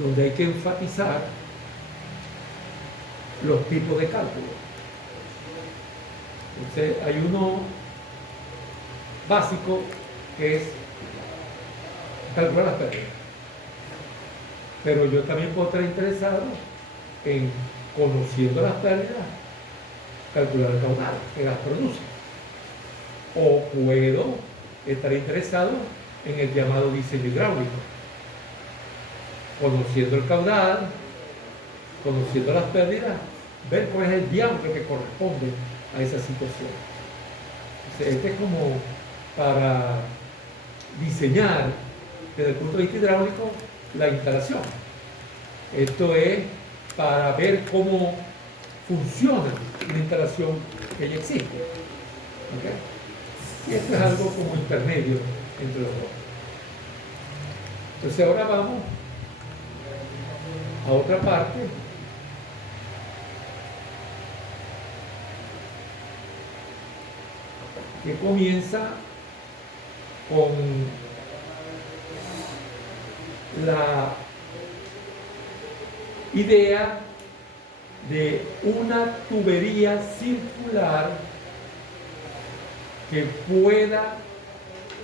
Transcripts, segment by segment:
donde hay que enfatizar los tipos de cálculo. Entonces, hay uno básico que es calcular las pérdidas. Pero yo también puedo estar interesado en, conociendo las pérdidas, calcular el caudal que las produce. O puedo estar interesado en el llamado diseño hidráulico. Conociendo el caudal, conociendo las pérdidas, ver cuál es el diámetro que corresponde a esa situación. Entonces, este es como para diseñar desde el punto de vista hidráulico la instalación. Esto es para ver cómo funciona una instalación que ya existe. ¿Okay? Y esto es algo como intermedio entre los dos. Entonces ahora vamos a otra parte que comienza con la idea de una tubería circular que pueda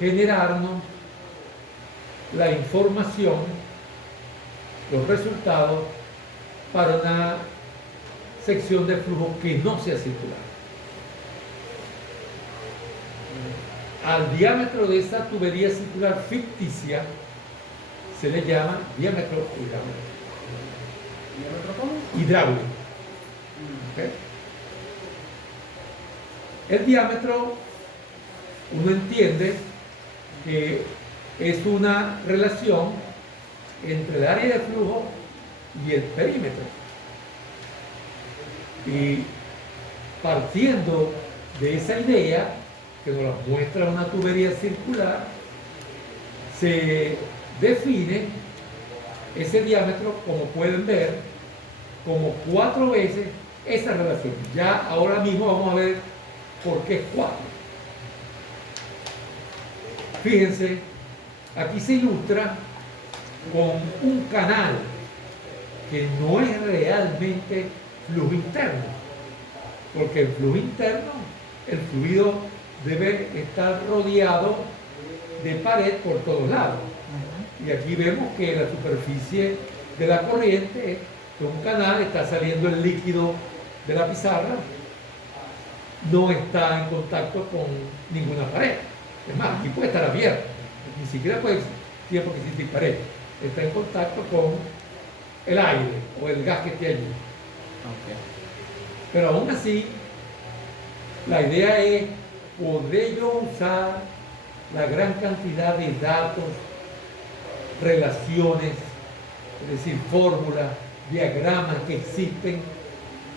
generarnos la información, los resultados para una sección de flujo que no sea circular. Al diámetro de esa tubería circular ficticia se le llama diámetro hidráulico. ¿Diámetro cómo? Hidráulico. ¿Okay? El diámetro, uno entiende que es una relación entre el área de flujo y el perímetro. Y partiendo de esa idea, que nos la muestra una tubería circular, se define ese diámetro, como pueden ver, como 4 veces esa relación. Ya ahora mismo vamos a ver por qué es 4. Fíjense, aquí se ilustra con un canal que no es realmente flujo interno, porque el flujo interno, el fluido debe estar rodeado de pared por todos lados. Y aquí vemos que la superficie de la corriente, que un canal, está saliendo el líquido de la pizarra, no está en contacto con ninguna pared. Es más, aquí puede estar abierto, ni siquiera tiene por qué existir pared. Está en contacto con el aire o el gas que esté allí. Okay. Pero aún así, la idea es, ¿podré yo usar la gran cantidad de datos, relaciones, es decir, fórmulas, diagramas que existen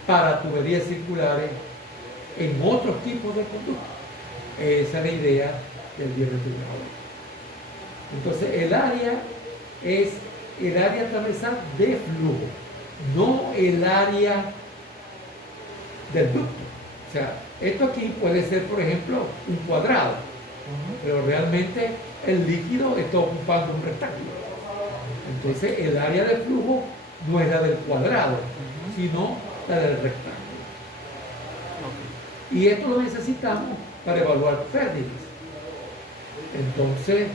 para tuberías circulares en otros tipos de conductos? Esa es la idea del diámetro hidráulico. Entonces, el área es el área atravesada de flujo, no el área del ducto. O sea, esto aquí puede ser, por ejemplo, un cuadrado, pero realmente el líquido está ocupando un rectángulo. Entonces, el área de flujo no es la del cuadrado, sino la del rectángulo. Y esto lo necesitamos para evaluar pérdidas. Entonces,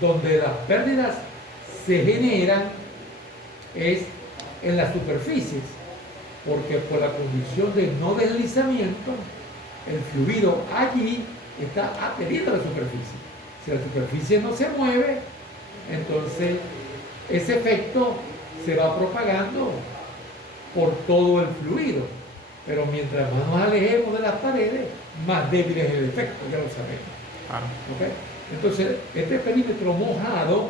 donde las pérdidas se generan es en las superficies, porque por la condición de no deslizamiento, el fluido allí está adherido a la superficie. Si la superficie no se mueve, entonces ese efecto se va propagando por todo el fluido. Pero mientras más nos alejemos de las paredes, más débil es el efecto, ya lo sabemos. Claro. ¿Okay? Entonces, este perímetro mojado,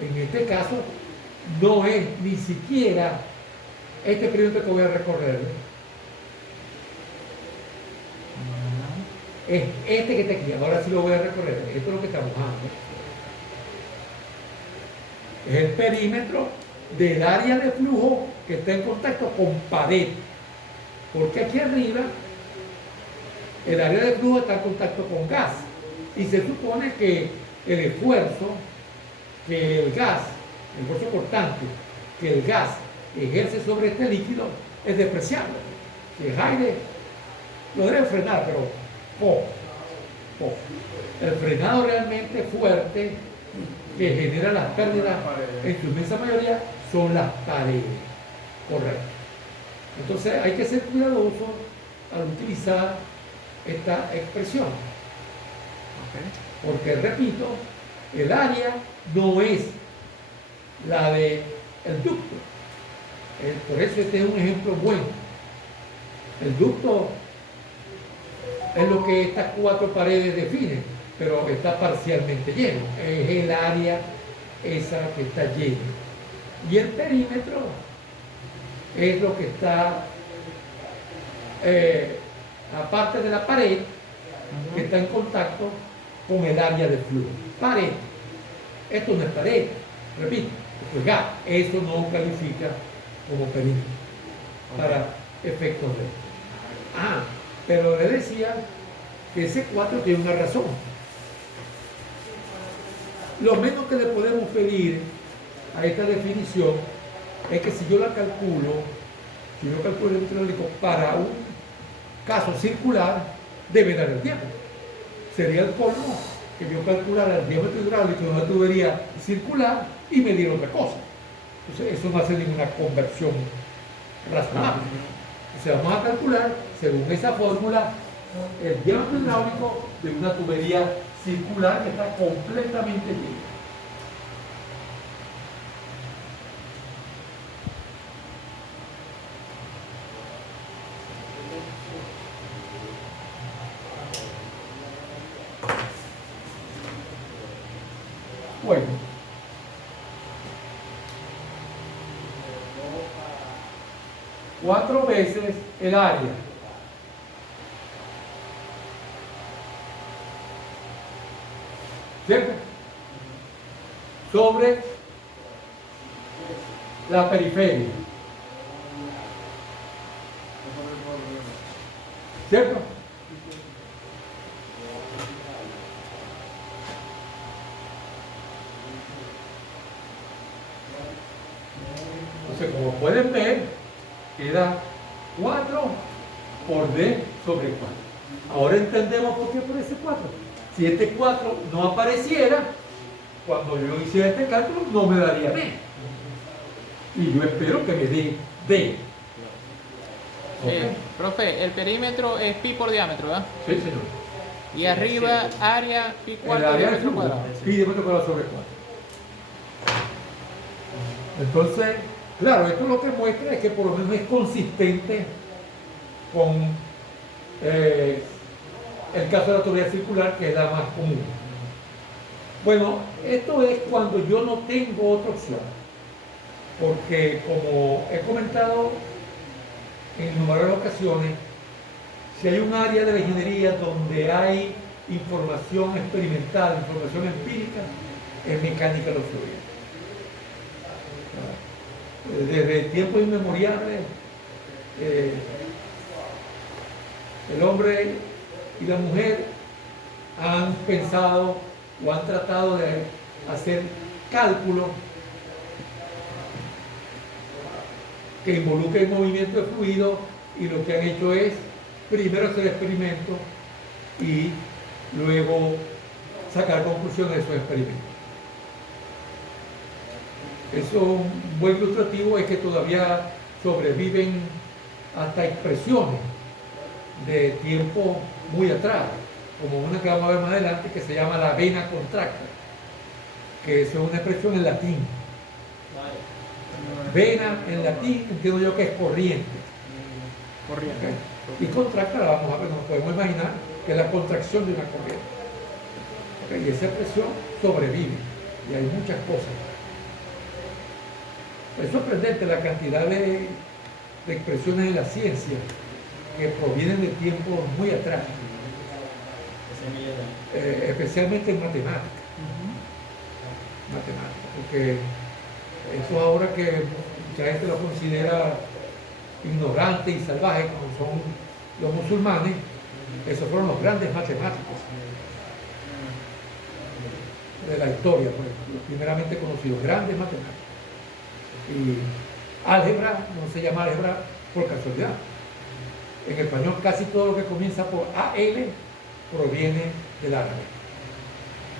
en este caso, no es ni siquiera este perímetro que voy a recorrer. Es este que está aquí. Ahora sí lo voy a recorrer. Esto es lo que está mojado. Es el perímetro del área de flujo que está en contacto con pared. Porque aquí arriba el área de flujo está en contacto con gas. Y se supone que el esfuerzo que el gas, el esfuerzo cortante que el gas ejerce sobre este líquido es despreciable. Si el aire lo debe frenar, pero poco, poco. El frenado realmente fuerte que genera las pérdidas en su inmensa mayoría son las paredes. Correcto. Entonces hay que ser cuidadoso al utilizar esta expresión. Porque, repito, el área no es la del ducto. Por eso este es un ejemplo bueno. El ducto es lo que estas cuatro paredes definen, pero está parcialmente lleno. Es el área esa que está llena. Y el perímetro es lo que está aparte de la pared, que está en contacto con el área de flujo. Pared. Esto no es pared. Repito, esto es gas. Eso no califica como perímetro para efectos de esto. Pero le decía que ese 4 tiene una razón. Lo menos que le podemos pedir a esta definición es que si yo la calculo, si yo calculo el diámetro hidráulico para un caso circular, debe dar el tiempo. Sería el colmo que yo calculara el diámetro hidráulico de una tubería circular y me diera otra cosa. Entonces eso no hace ninguna conversión razonable. O sea, vamos a calcular, según esa fórmula, el diámetro hidráulico de una tubería circular que está completamente llena. Bueno, cuatro veces el área. ¿Cierto? Sobre la periferia. ¿Cierto? Entonces, como pueden ver, queda 4 por D sobre 4. Ahora entendemos por qué aparece 4. Si este 4 no apareciera, cuando yo hiciera este cálculo, no me daría B. Y yo espero que me dé D. ¿Okay? Profe, el perímetro es pi por diámetro, ¿verdad? Sí, señor. Y arriba, área, pi cuarto, El área diámetro de cuadrado. pi diámetro cuadrado sobre 4. Entonces, claro, esto lo que muestra es que por lo menos es consistente con el caso de la tubería circular, que es la más común. Bueno, esto es cuando yo no tengo otra opción, porque como he comentado en innumerables ocasiones, si hay un área de la ingeniería donde hay información experimental, información empírica, es mecánica de los fluidos. Desde tiempos inmemoriales, el hombre y la mujer han pensado o han tratado de hacer cálculos que involucren movimiento de fluido, y lo que han hecho es primero hacer experimentos y luego sacar conclusiones de esos experimentos. Eso, un buen ilustrativo es que todavía sobreviven hasta expresiones de tiempo muy atrás, como una que vamos a ver más adelante, que se llama la vena contracta, que es una expresión en latín. Vena en latín entiendo yo que es corriente. Corriente. ¿Okay? Y contracta la vamos a ver, nos podemos imaginar que es la contracción de una corriente. ¿Okay? Y esa expresión sobrevive, y hay muchas cosas. Es sorprendente la cantidad de expresiones en la ciencia que provienen de tiempos muy atrás, especialmente en matemáticas. Matemáticas, porque eso ahora que mucha gente lo considera ignorante y salvaje, como son los musulmanes, esos fueron los grandes matemáticos de la historia, pues, los primeramente conocidos, grandes matemáticos. Y álgebra no se llama álgebra por casualidad. En español casi todo lo que comienza por AL proviene del árabe.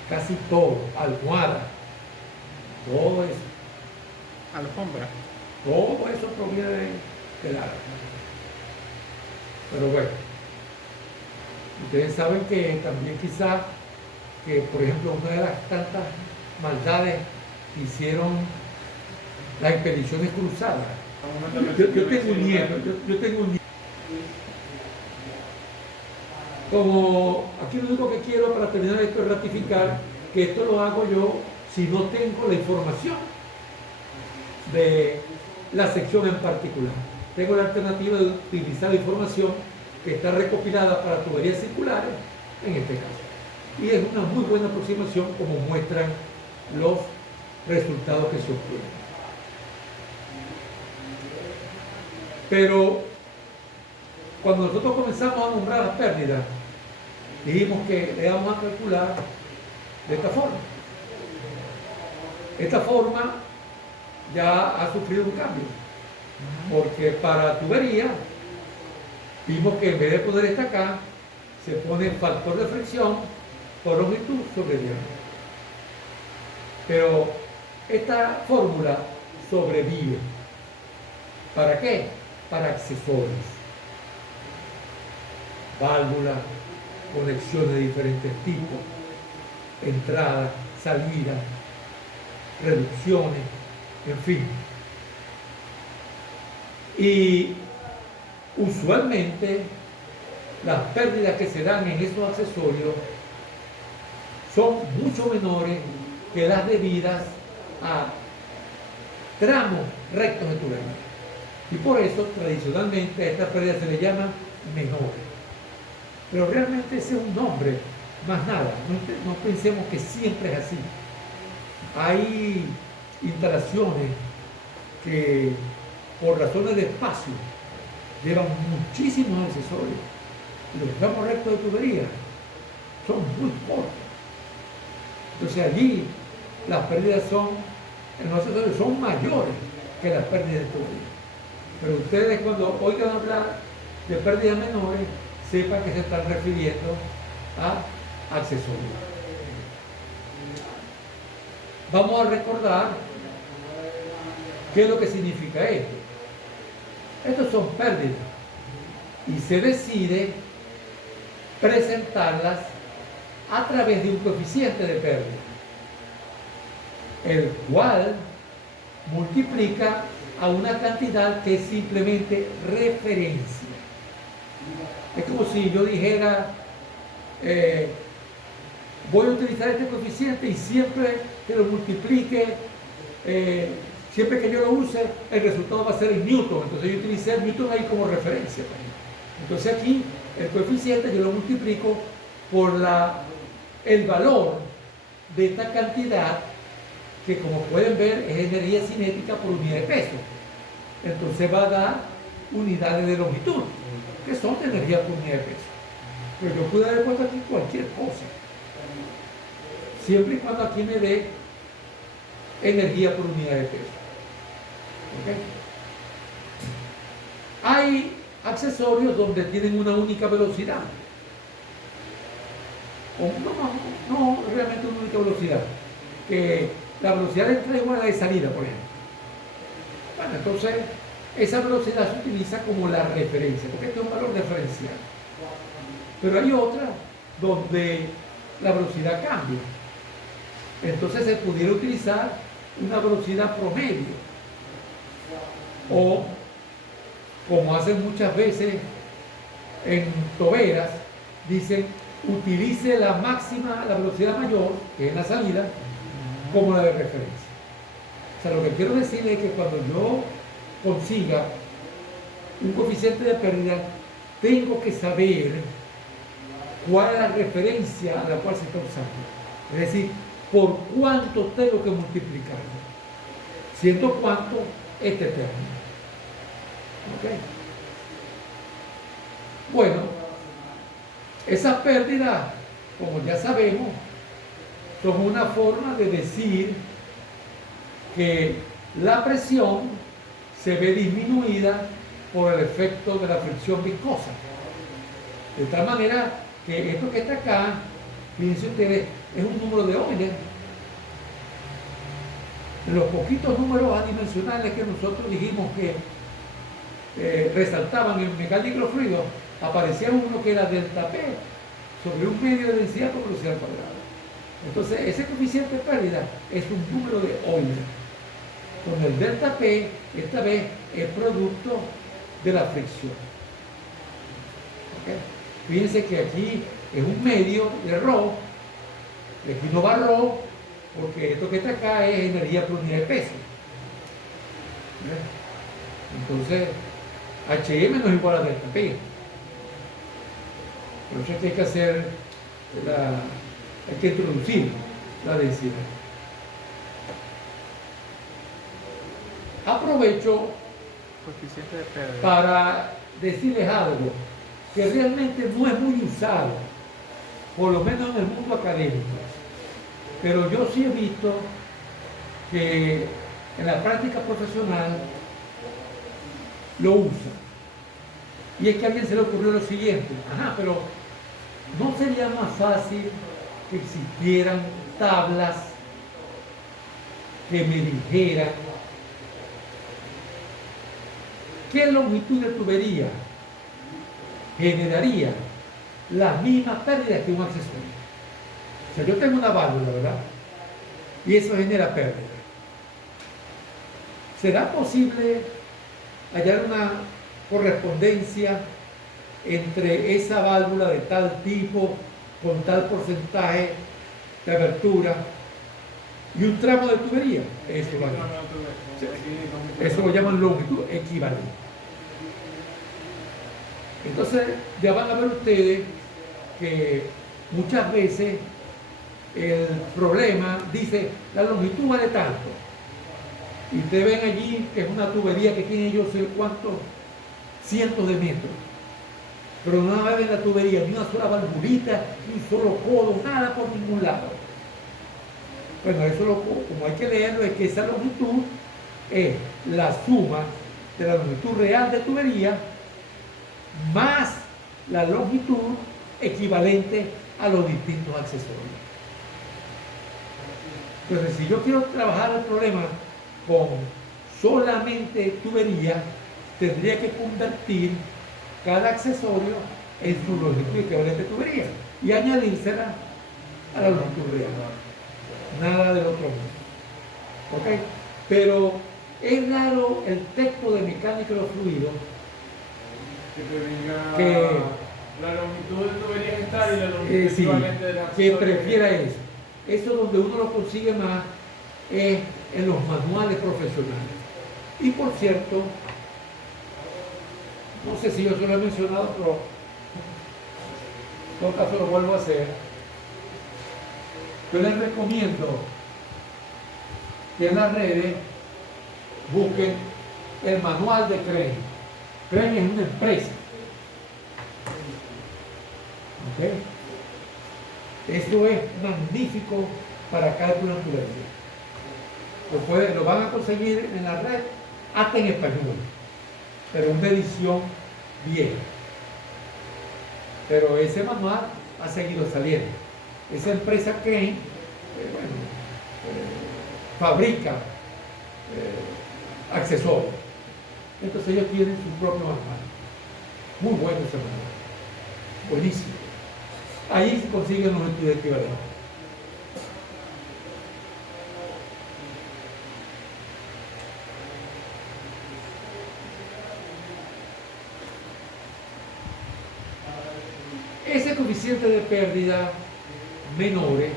Casi todo, almohada, todo eso. Alfombra. Todo eso proviene del árabe. Pero bueno, ustedes saben que también quizás que, por ejemplo, una de las tantas maldades que hicieron las expediciones cruzadas. Yo tengo un nieto, yo tengo un nieto. Como aquí lo único que quiero para terminar esto es ratificar que esto lo hago yo si no tengo la información de la sección en particular. Tengo la alternativa de utilizar la información que está recopilada para tuberías circulares en este caso. Y es una muy buena aproximación como muestran los resultados que se obtienen. Pero cuando nosotros comenzamos a nombrar las pérdidas, dijimos que le vamos a calcular de esta forma. Esta forma ya ha sufrido un cambio, porque para tubería vimos que en vez de poner esta acá, se pone factor de fricción por longitud sobre diámetro. Pero esta fórmula sobrevive. ¿Para qué? Para accesorios. Válvulas, conexiones de diferentes tipos, entradas, salidas, reducciones, en fin. Y usualmente las pérdidas que se dan en esos accesorios son mucho menores que las debidas a tramos rectos de tubería. Y por eso tradicionalmente a estas pérdidas se le llaman menores. Pero realmente ese es un nombre, más nada. No pensemos que siempre es así. Hay instalaciones que por razones de espacio llevan muchísimos accesorios. Los tramos rectos de tubería son muy cortos. Entonces allí las pérdidas en los accesorios son mayores que las pérdidas de tubería. Pero ustedes cuando oigan hablar de pérdidas menores, sepan que se están refiriendo a accesorios. Vamos a recordar qué es lo que significa esto. Estos son pérdidas y se decide presentarlas a través de un coeficiente de pérdida, el cual multiplica a una cantidad que es simplemente referencia. Es como si yo dijera, voy a utilizar este coeficiente y siempre que lo multiplique, siempre que yo lo use, el resultado va a ser en Newton. Entonces yo utilicé el Newton ahí como referencia. Entonces aquí el coeficiente yo lo multiplico por el valor de esta cantidad que, como pueden ver, es energía cinética por unidad de peso. Entonces va a dar unidades de longitud, que son de energía por unidad de peso. Pero yo puedo haber puesto aquí cualquier cosa, siempre y cuando aquí me dé energía por unidad de peso. ¿Okay? Hay accesorios donde tienen una única velocidad. O no realmente una única velocidad. Que la velocidad de entrada es igual a la de salida, por ejemplo. Bueno, entonces esa velocidad se utiliza como la referencia, porque este es un valor diferencial. Pero hay otra donde la velocidad cambia. Entonces se pudiera utilizar una velocidad promedio. O, como hacen muchas veces en toberas, dicen, utilice la máxima, la velocidad mayor, que es la salida, como la de referencia. O sea, lo que quiero decir es que cuando yo consiga un coeficiente de pérdida, tengo que saber cuál es la referencia a la cual se está usando. Es decir, por cuánto tengo que multiplicarlo. Siendo cuánto este término. ¿Ok? Bueno, esas pérdidas, como ya sabemos, son una forma de decir que la presión se ve disminuida por el efecto de la fricción viscosa. De tal manera que esto que está acá, fíjense ustedes, es un número de Euler. En los poquitos números adimensionales que nosotros dijimos que resaltaban en mecánica de los fluidos, aparecía uno que era delta P sobre un medio de densidad por velocidad al cuadrado. Entonces, ese coeficiente de pérdida es un número de Euler, donde el delta P, esta vez, es producto de la fricción. ¿Okay? Fíjense que aquí es un medio de ρ, aquí no va ρ, porque esto que está acá es energía por unidad de peso. Entonces, HM no es igual a delta P. Por eso es que hay que hacer hay que introducir la densidad. Aprovecho Coeficiente de pérdida. para decirles algo que realmente no es muy usado, por lo menos en el mundo académico, pero yo sí he visto que en la práctica profesional lo usan. Y es que a alguien se le ocurrió lo siguiente: ajá, pero ¿no sería más fácil que existieran tablas que me dijeran qué longitud de tubería generaría las mismas pérdidas que un accesorio? O sea, yo tengo una válvula, ¿verdad? Y eso genera pérdida. ¿Será posible hallar una correspondencia entre esa válvula de tal tipo con tal porcentaje de abertura y un tramo de tubería? Eso lo llaman longitud equivalente. Entonces ya van a ver ustedes que muchas veces el problema dice la longitud vale tanto, y ustedes ven allí que es una tubería que tiene yo sé cuántos cientos de metros, pero no va a ver la tubería ni una sola valvulita, ni un solo codo, nada por ningún lado. Bueno, eso como hay que leerlo, es que esa longitud es la suma de la longitud real de tubería más la longitud equivalente a los distintos accesorios. Entonces, si yo quiero trabajar el problema con solamente tubería, tendría que convertir cada accesorio en su longitud equivalente de tubería y añadírsela a la longitud real. Nada del otro mundo. ¿Ok? Pero es raro el texto de mecánica de los fluidos que te diga que la longitud de tubería es tal y la longitud sí, equivalente de la que prefiera eso. Eso donde uno lo consigue más es en los manuales profesionales. Y por cierto, no sé si yo se lo he mencionado, pero en todo caso lo vuelvo a hacer. Yo les recomiendo que en las redes busquen el manual de Crane. Crane es una empresa. ¿Okay? Esto es magnífico para cálculo de tubería. Lo van a conseguir en la red, hasta en español, pero una edición vieja. Pero ese manual ha seguido saliendo. Esa empresa Crane, fabrica accesorios. Entonces ellos tienen su propio manual. Muy bueno ese manual. Buenísimo. Ahí se consiguen los estudios equivalentes. Ese coeficiente de pérdida menores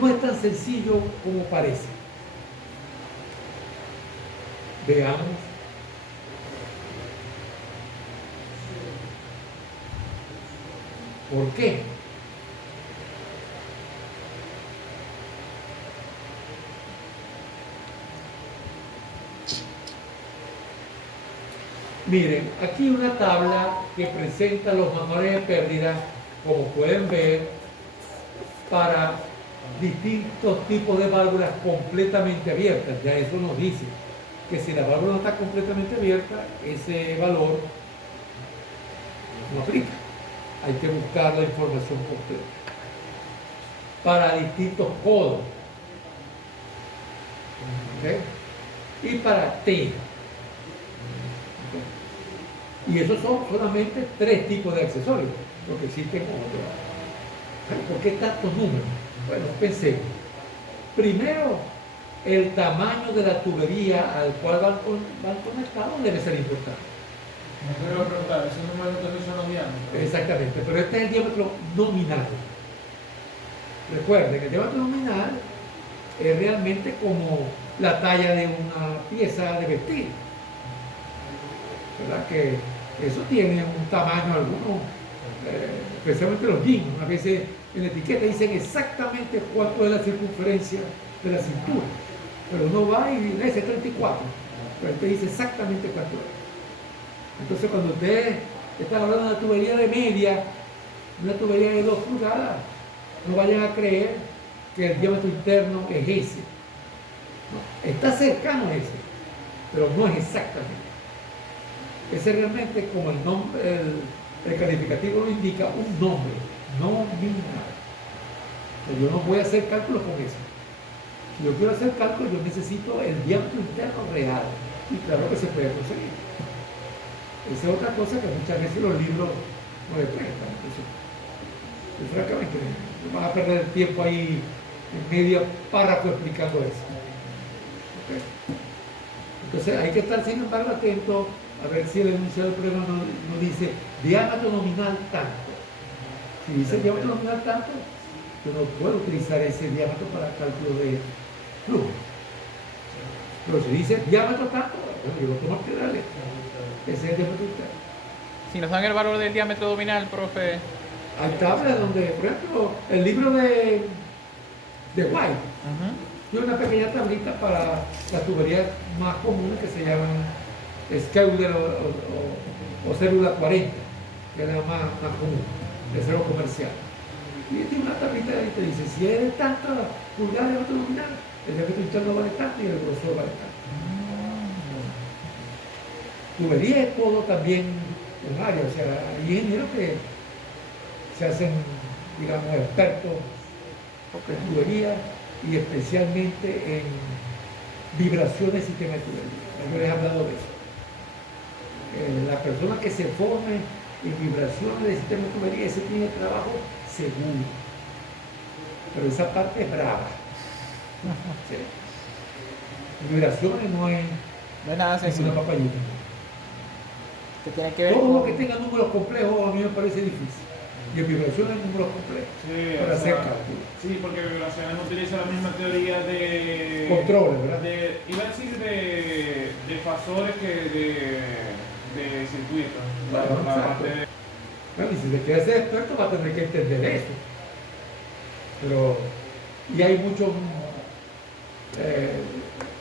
no es tan sencillo como parece. Veamos. ¿Por qué? Miren, aquí una tabla que presenta los manuales de pérdida, como pueden ver, para distintos tipos de válvulas completamente abiertas. Ya eso nos dice que si la válvula no está completamente abierta, ese valor no aplica. Hay que buscar la información completa. Para distintos codos. ¿Okay? Y para T. ¿Okay? Y esos son solamente 3 tipos de accesorios, porque existen otros. ¿Por qué tantos números? Bueno, pensemos. Primero, el tamaño de la tubería al cual van conectados debe ser importante. No te voy a preguntar, esos números también son los diámetros. Exactamente, pero este es el diámetro nominal. Recuerden, el diámetro nominal es realmente como la talla de una pieza de vestir. ¿Verdad? Que eso tiene un tamaño alguno, especialmente los jeans. A veces en la etiqueta dicen exactamente cuánto es la circunferencia de la cintura. Pero uno va y dice 34, pero él te dice exactamente cuánto es. Entonces cuando ustedes están hablando de una tubería de media, una tubería de 2 pulgadas, no vayan a creer que el diámetro interno es ese. No, está cercano a ese, pero no es exactamente. Ese es realmente, como el nombre, el calificativo lo indica, un nombre nominal. Yo no voy a hacer cálculos con eso. Si yo quiero hacer cálculos, yo necesito el diámetro interno real. Y claro que se puede conseguir. Esa es otra cosa que muchas veces los libros no le prestan. Entonces, francamente, no vas a perder el tiempo ahí en medio párrafo explicando eso. ¿Okay? Entonces hay que estar, sin embargo, atento a ver si el enunciado del problema no dice diámetro nominal tanto. Si dice diámetro nominal tanto, yo no puedo utilizar ese diámetro para cálculo de flujo. Pero si dice diámetro tanto, bueno, yo lo tomo al pie de la letra. Ese es el diámetro interno. Si nos dan el valor del diámetro nominal, profe. Hay tablas donde, por ejemplo, el libro de White, tiene una pequeña tablita para las tuberías más comunes que se llaman Schauder o célula 40, que es la más común, de cero comercial. Y tiene una tablita y te dice, si es de tanta pulgada de diámetro nominal, el diámetro interno vale tanto y el grosor vale tanto. Tubería es todo también un área, o sea, hay ingenieros que se hacen, digamos, expertos en tubería y especialmente en vibraciones del sistema de tubería. Yo les he hablado de eso. La persona que se forme en vibraciones del sistema de tubería, ese tiene trabajo seguro. Pero esa parte es brava. ¿Sí? Vibraciones no es nada sencillo. una papayita. Que tiene que ver Todo con... lo que tenga números complejos a mí me parece difícil. Y en vibraciones números complejos. Sí, para o hacer sea, cálculos. sí, porque vibraciones utiliza la misma teoría de Controles, ¿verdad? Iba a decir de fasores que de circuitos. Bueno, La exacto. parte de- Bueno, y si se quiere ser experto va a tener que entender eso. Pero, y hay muchos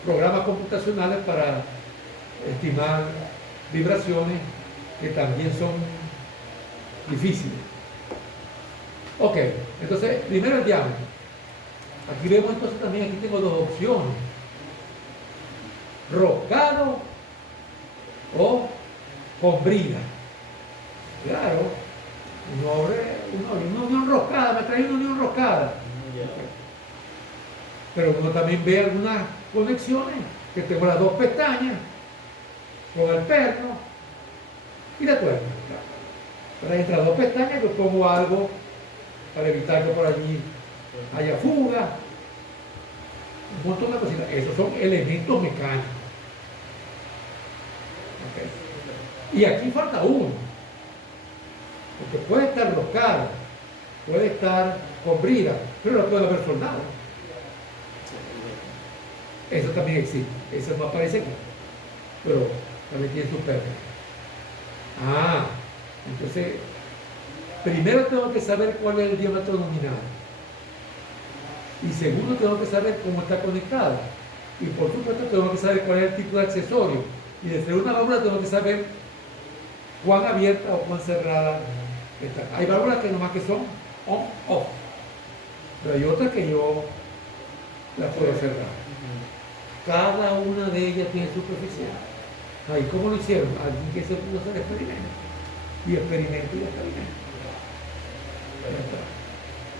programas computacionales para estimar vibraciones que también son difíciles. Ok, entonces, primero el diámetro. Aquí vemos entonces también, aquí tengo 2 opciones. Roscado o con brida. Claro, una unión roscada, me trae una unión roscada. Pero uno también ve algunas conexiones que tengo las 2 pestañas con el perno y la tuerca. Para entre las 2 pestañas yo pongo algo para evitar que por allí haya fuga, un montón de cositas. Esos son elementos mecánicos. Okay. Y aquí falta uno, porque puede estar roscado, puede estar con brida, pero no puede haber soldado. Eso también existe, eso no aparece aquí, pero también tiene su pérdida. Entonces, primero tengo que saber cuál es el diámetro nominal. Y segundo, tengo que saber cómo está conectada. Y por supuesto, tengo que saber cuál es el tipo de accesorio. Y de ser una válvula, tengo que saber cuán abierta o cuán cerrada está. Hay válvulas que nomás que son on-off. Pero hay otras que yo las puedo cerrar. Cada una de ellas tiene su coeficiente. Ahí, ¿cómo lo hicieron? Alguien que se pudo hacer experimentos. Y experimento y experimento. Ya está.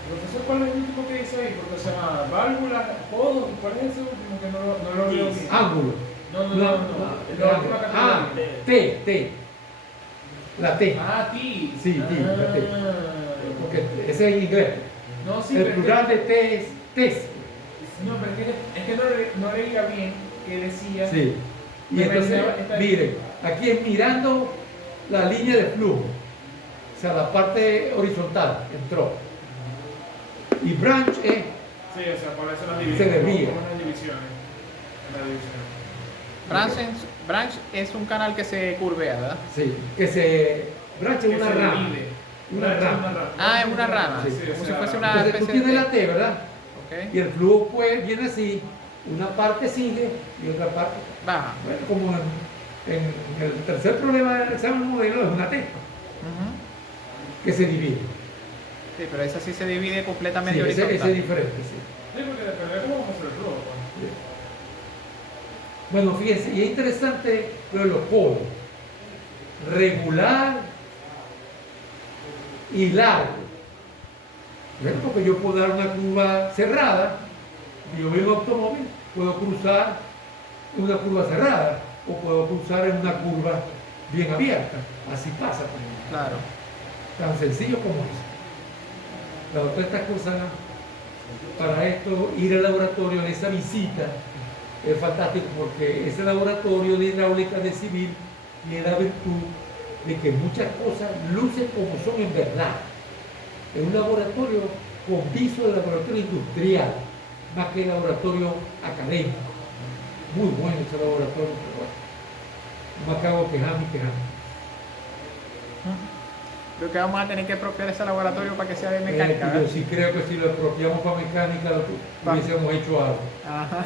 Profesor, ¿cuál es el último que dice ahí? Porque se llama válvulas, podos, ¿cuál es ese último que no lo veo bien? Ángulo. No. La última Ah, categoría. T. La T. Ah, ti. Sí, ti, la T. Porque ese es en inglés. No, sí, El pero plural de T es tes. no, pero es que no leía bien que decía. Sí. Y Me entonces, mencionaba esta- miren, aquí es mirando la línea de flujo. O sea, la parte horizontal entró. Y branch es, Sí, o sea, por eso las Se divisiones. desvía. Como las divisiones. Las divisiones. Branch es un canal que se curvea, ¿verdad? sí, que se, branch es Que una se rama. divide. Una Branch es rama. Ah, es una rama. Sí, Como o si sea, fuese una Entonces tú especie tienes de la T, ¿verdad? Ok. Y el flujo pues viene así, una parte sigue y otra parte. Baja. Bueno, como en el tercer problema del examen modelo es una T, Ujú. que se divide. Sí, pero esa sí se divide completamente Sí, ese horizontal. es diferente, sí. Sí, porque depende de cómo vamos a hacer el flujo. Pues. Bueno, fíjense, y es interesante lo de los polos. Regular y largo. ¿Ven? Porque yo puedo dar una curva cerrada, y yo veo un automóvil, puedo cruzar en una curva cerrada o puedo cruzar en una curva bien abierta. Así pasa. Pues. Claro. Tan sencillo como eso. La otra estas cosas, para esto, ir al laboratorio en esa visita es fantástico porque ese laboratorio de hidráulica de civil le da virtud de que muchas cosas lucen como son en verdad. Es un laboratorio con viso de laboratorio industrial, más que laboratorio académico. Muy bueno ese laboratorio, pero bueno, no me acabo quejando y quejando. Creo que vamos a tener que apropiar ese laboratorio para que sea de mecánica, Yo ¿verdad? sí creo que si lo apropiamos para mecánica, Va. hubiésemos hecho algo. Ajá.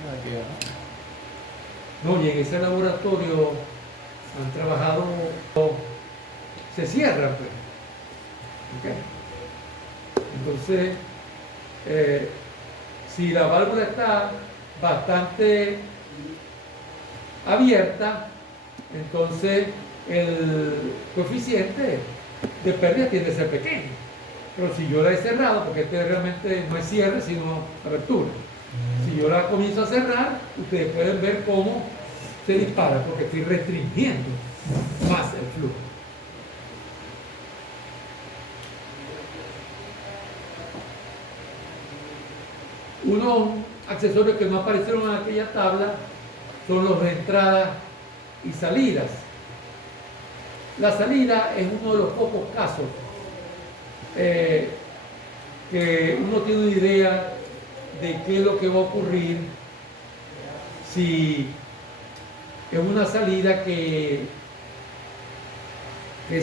No, aquí, ¿verdad? No, y en ese laboratorio han trabajado, se cierran, pues. ¿Ok? Entonces, si la válvula está bastante abierta, entonces el coeficiente de pérdida tiende a ser pequeño. Pero si yo la he cerrado, porque este realmente no es cierre, sino abertura. Si yo la comienzo a cerrar, ustedes pueden ver cómo se dispara, porque estoy restringiendo más el flujo. Unos accesorios que no aparecieron en aquella tabla son los de entrada y salidas. La salida es uno de los pocos casos que uno tiene una idea de qué es lo que va a ocurrir si es una salida que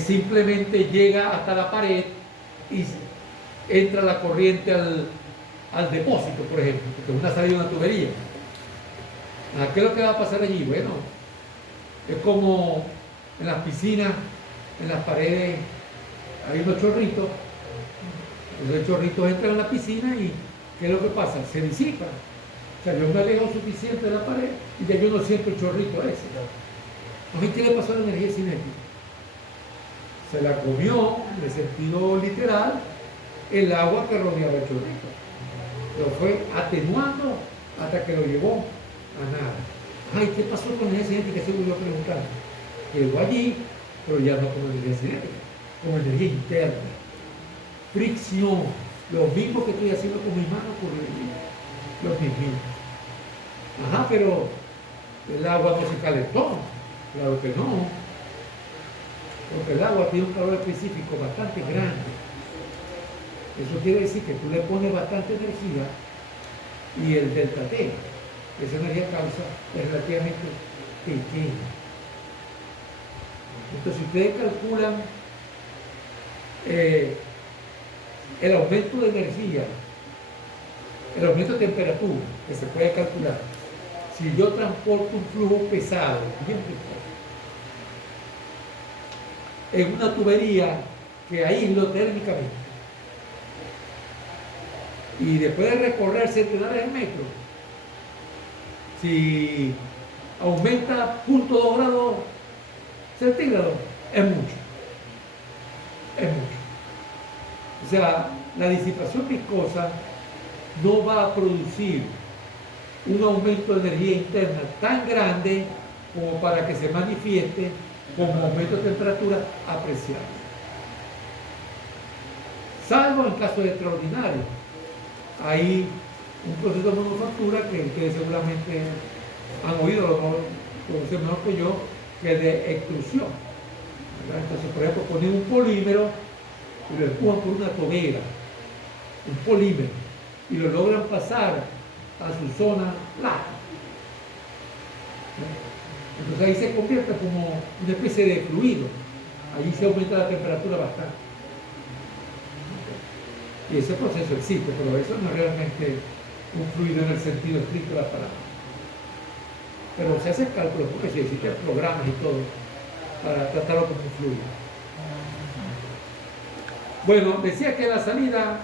simplemente llega hasta la pared y entra la corriente al depósito, por ejemplo, porque es una salida de una tubería. ¿Qué es lo que va a pasar allí? Bueno, es como en las piscinas, en las paredes, hay unos chorritos, los chorritos entran en la piscina y ¿qué es lo que pasa? Se disipan. O sea, yo me alejo suficiente de la pared y ya yo no siento el chorrito ese. ¿A mí qué le pasó a la energía cinética? Se la comió, en el sentido literal, el agua que rodeaba el chorrito. Lo fue atenuando hasta que lo llevó a nada. Ay, ¿qué pasó con la energía cinética? Se volvió a preguntar. Llegó allí, pero ya no como energía cinética, como energía interna. Fricción, lo mismo que estoy haciendo con mis manos por los mismos. Ajá, pero el agua no se calentó. Claro que no. Porque el agua tiene un calor específico bastante grande. Eso quiere decir que tú le pones bastante energía y el delta T, esa energía causa, es relativamente pequeña. Entonces, si ustedes calculan el aumento de energía, el aumento de temperatura, que se puede calcular, si yo transporto un flujo pesado, bien pesado, en una tubería que aíslo térmicamente, Y después de recorrer centenares de metros, si aumenta 0.2 grados centígrados, es mucho. Es mucho. O sea, la disipación viscosa no va a producir un aumento de energía interna tan grande como para que se manifieste como aumento de temperatura apreciable. Salvo en casos extraordinarios. Hay un proceso de manufactura que ustedes seguramente han oído, a lo mejor conocen mejor que yo, que es de extrusión. ¿Verdad? Entonces, por ejemplo, ponen un polímero y lo empujan por una tobera, un polímero, y lo logran pasar a su zona plana. Entonces ahí se convierte como una especie de fluido. Allí se aumenta la temperatura bastante. Y ese proceso existe, pero eso no es realmente un fluido en el sentido estricto de la palabra. Pero se hacen cálculos porque sí existen programas y todo para tratarlo como un fluido. Bueno, decía que la salida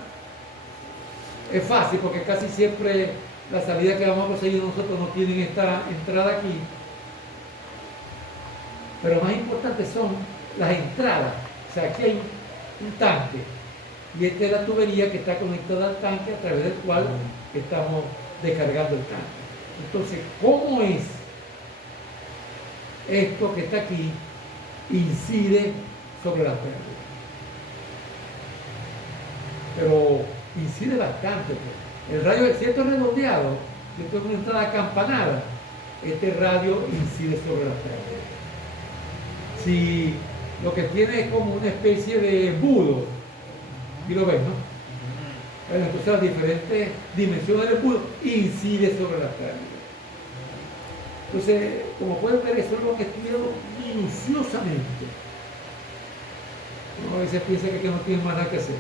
es fácil porque casi siempre la salida que vamos a conseguir nosotros no tienen esta entrada aquí. Pero más importantes son las entradas. O sea, aquí hay un tanque. Y esta es la tubería que está conectada al tanque a través del cual estamos descargando el tanque. Entonces, ¿cómo es esto que está aquí incide sobre la pérdida? Pero incide bastante. Pues. El radio, si esto es redondeado, si esto es una entrada acampanada, este radio incide sobre la pérdida. Si lo que tiene es como una especie de embudo, y lo ven, ¿no? Bueno, entonces las diferentes dimensiones del embudo inciden sobre la pérdida. Entonces, como pueden ver, eso es lo que he estudiado minuciosamente. Uno a veces piensa que no tiene más nada que hacer.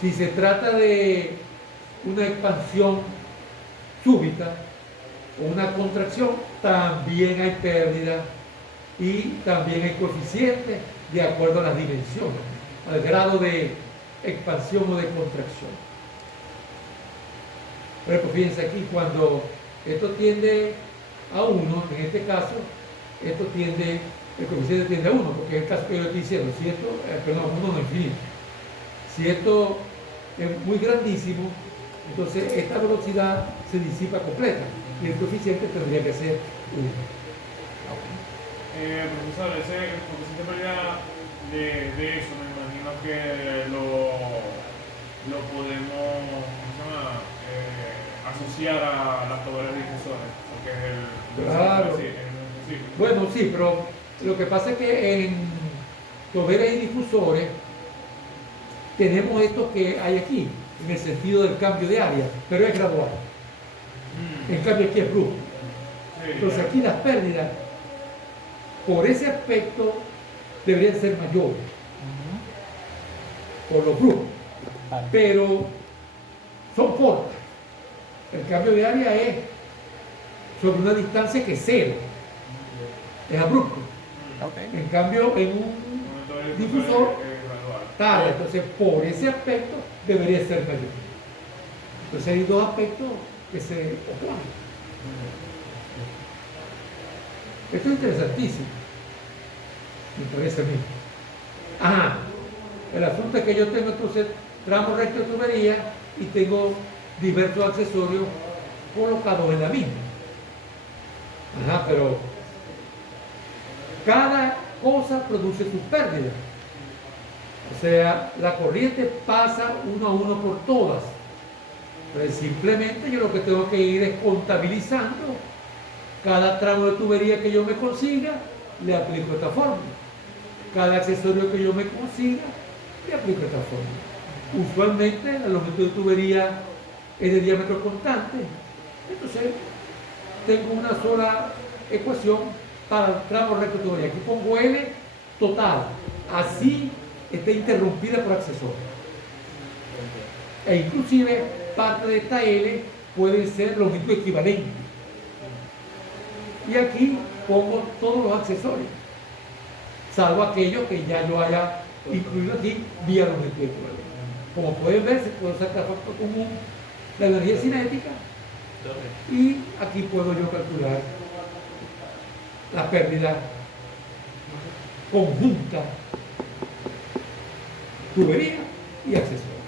Si se trata de una expansión súbita o una contracción, también hay pérdida y también hay coeficientes de acuerdo a las dimensiones, al grado de expansión o de contracción. Pero fíjense aquí, cuando esto tiende a 1, en este caso, esto tiende, el coeficiente tiende a 1, porque es el caso que yo estoy diciendo, si esto, perdón, 1 no infinito. Si esto es muy grandísimo, entonces esta velocidad se disipa completa y el coeficiente tendría que ser 1. Profesor, ese coeficiente de pérdida de eso, me imagino que lo podemos, ¿cómo se llama? Asociar a las tuberas difusores, porque es el... Claro. Bueno, sí, pero lo que pasa es que en tuberas y difusores tenemos esto que hay aquí, en el sentido del cambio de área, pero es gradual. En cambio aquí es brusco. Entonces aquí las pérdidas, por ese aspecto, deberían ser mayores, por lo brusco, pero son cortas. El cambio de área es sobre una distancia que es 0, es abrupto. En cambio, en un difusor tal, entonces por ese aspecto debería ser mayor. Entonces hay dos aspectos que se oponen. Esto es interesantísimo, me parece a mí. Ajá, el asunto es que yo tengo entonces tramo recto de tubería y tengo diversos accesorios colocados en la misma. Ajá, pero cada cosa produce sus pérdidas. O sea, la corriente pasa uno a uno por todas. Entonces, simplemente yo lo que tengo que ir es contabilizando cada tramo de tubería que yo me consiga, le aplico esta fórmula. Cada accesorio que yo me consiga, le aplico esta fórmula. Usualmente la longitud de tubería es de diámetro constante. Entonces, tengo una sola ecuación para el tramo recto de tubería. Aquí pongo L total. Así está interrumpida por accesorios. E inclusive parte de esta L puede ser longitud equivalente. Y aquí pongo todos los accesorios, salvo aquellos que ya yo haya incluido aquí vía longitud equivalente. Como pueden ver, se puede sacar factor común la energía cinética y aquí puedo yo calcular la pérdida conjunta, tubería y accesorio.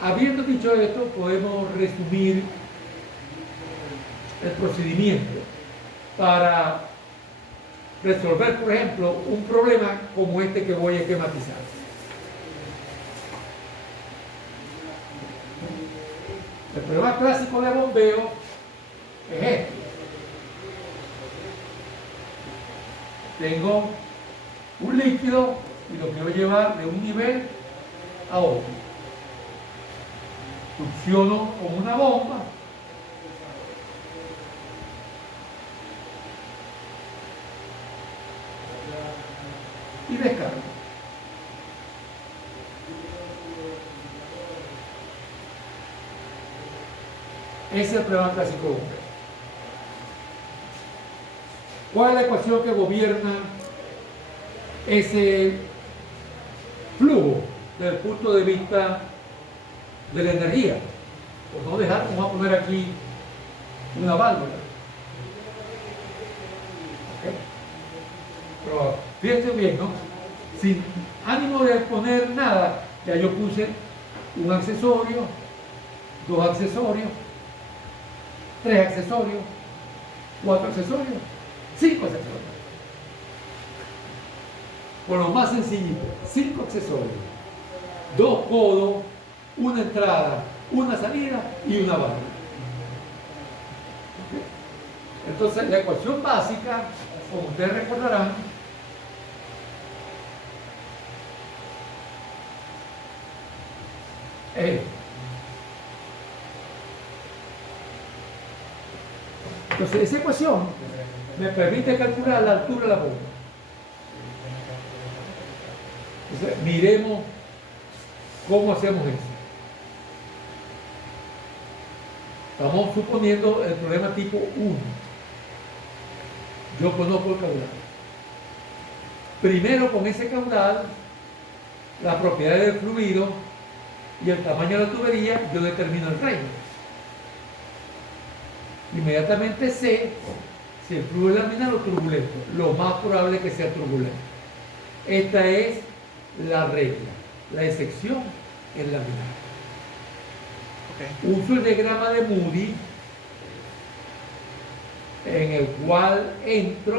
Habiendo dicho esto, podemos resumir el procedimiento para resolver, por ejemplo, un problema como este que voy a esquematizar. El problema clásico de bombeo es este. Tengo un líquido y lo quiero llevar de un nivel a otro. Succiono con una bomba y descargo. Ese es el problema clásico de bombeo. ¿Cuál es la ecuación que gobierna ese flujo desde el punto de vista de la energía? Por no dejar, vamos a poner aquí una válvula. ¿Okay? Pero fíjense bien, ¿no? Sin ánimo de poner nada, ya yo puse un accesorio, dos accesorios, tres accesorios, cuatro accesorios, cinco accesorios. Por lo más sencillito, 5 accesorios, 2 codos, una entrada, una salida y una válvula. ¿Okay? Entonces la ecuación básica, como ustedes recordarán, es entonces esa ecuación me permite calcular la altura de la bomba. Entonces, miremos cómo hacemos eso. Estamos suponiendo el problema tipo 1. Yo conozco el caudal. Primero, con ese caudal, las propiedades del fluido y el tamaño de la tubería, yo determino el reino. Inmediatamente sé si el fluido es laminar o turbulento. Lo más probable es que sea turbulento. Esta es la regla. La excepción es laminar. Okay. Uso el diagrama de Moody, en el cual entro